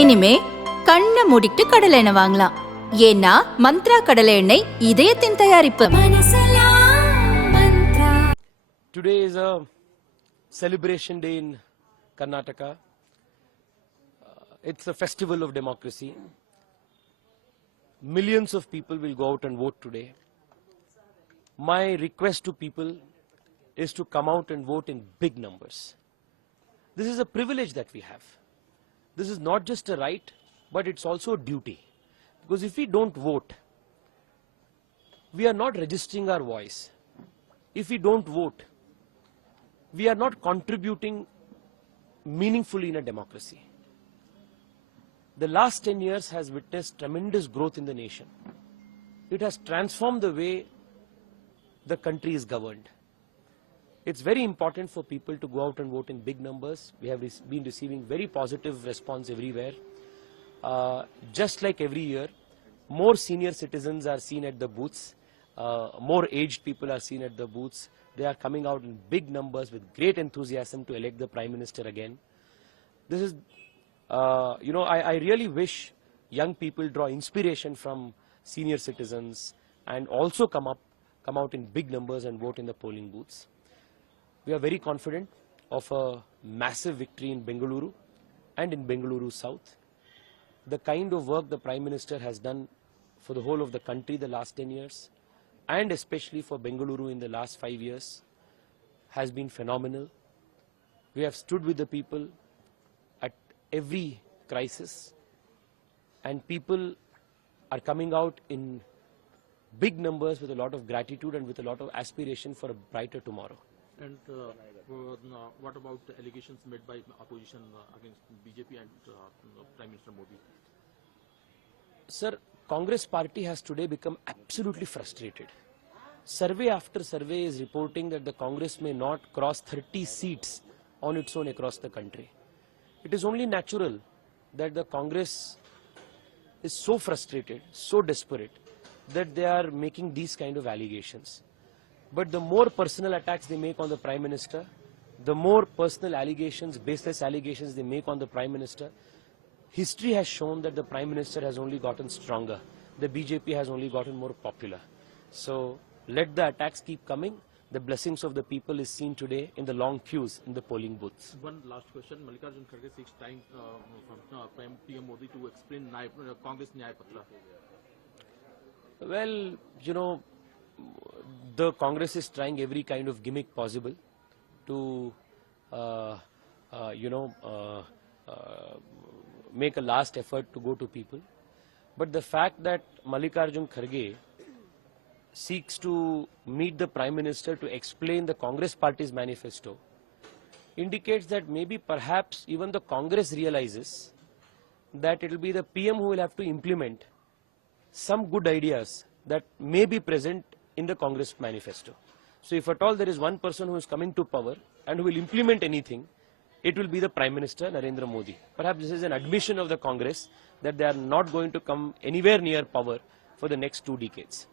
இனிமே கண்ணை மூடிட்டு கடலை எண்ணெய் வாங்கலாம். ஏன்னா மந்த்ரா கடலை எண்ணெய் இதயத்தின் தயாரிப்பு. Today is a celebration day in Karnataka. It's a festival of democracy. Millions of people will go out and vote today. My request to people is to come out and vote in big numbers. This is a privilege that we have. This is not just a right, but it's also a duty. Because if we don't vote, we are not registering our voice. If we don't vote, we are not contributing meaningfully in a democracy. The last 10 years has witnessed tremendous growth in the nation. It has transformed the way the country is governed. It's very important for people to go out and vote in big numbers. We have been receiving very positive response everywhere. Just like every year, more senior citizens are seen at the booths. More aged people are seen at the booths. They are coming out in big numbers with great enthusiasm to elect the Prime Minister again. This is, I really wish young people draw inspiration from senior citizens and also come out in big numbers and vote in the polling booths. We are very confident of a massive victory in Bengaluru and in Bengaluru South. The kind of work the Prime Minister has done for the whole of the country the last 10 years and especially for Bengaluru in the last 5 years has been phenomenal. We have stood with the people at every crisis and people are coming out in big numbers with a lot of gratitude and with a lot of aspiration for a brighter tomorrow. And what about the allegations made by opposition against BJP and Prime Minister Modi? Sir, Congress party has today become absolutely frustrated. Survey after survey is reporting that the Congress may not cross 30 seats on its own across the country. It is only natural that the Congress is so frustrated, so desperate that they are making these kind of allegations. But the more personal attacks they make on the Prime Minister, the more personal allegations, baseless allegations they make on the Prime Minister, history has shown that the Prime Minister has only gotten stronger. The BJP has only gotten more popular. So let the attacks keep coming. The blessings of the people is seen today in the long queues in the polling booths. One last question. Mallikarjun Kharge seeks time from PM Modi to explain Congress Nyaya Patra. Well, the Congress is trying every kind of gimmick possible to, make a last effort to go to people. But the fact that Mallikarjun Kharge seeks to meet the Prime Minister to explain the Congress party's manifesto indicates that maybe perhaps even the Congress realizes that it will be the PM who will have to implement some good ideas that may be present in the Congress manifesto. So if at all there is one person who is coming to power and who will implement anything, it will be the Prime Minister Narendra Modi. Perhaps this is an admission of the Congress that they are not going to come anywhere near power for the next 2 decades.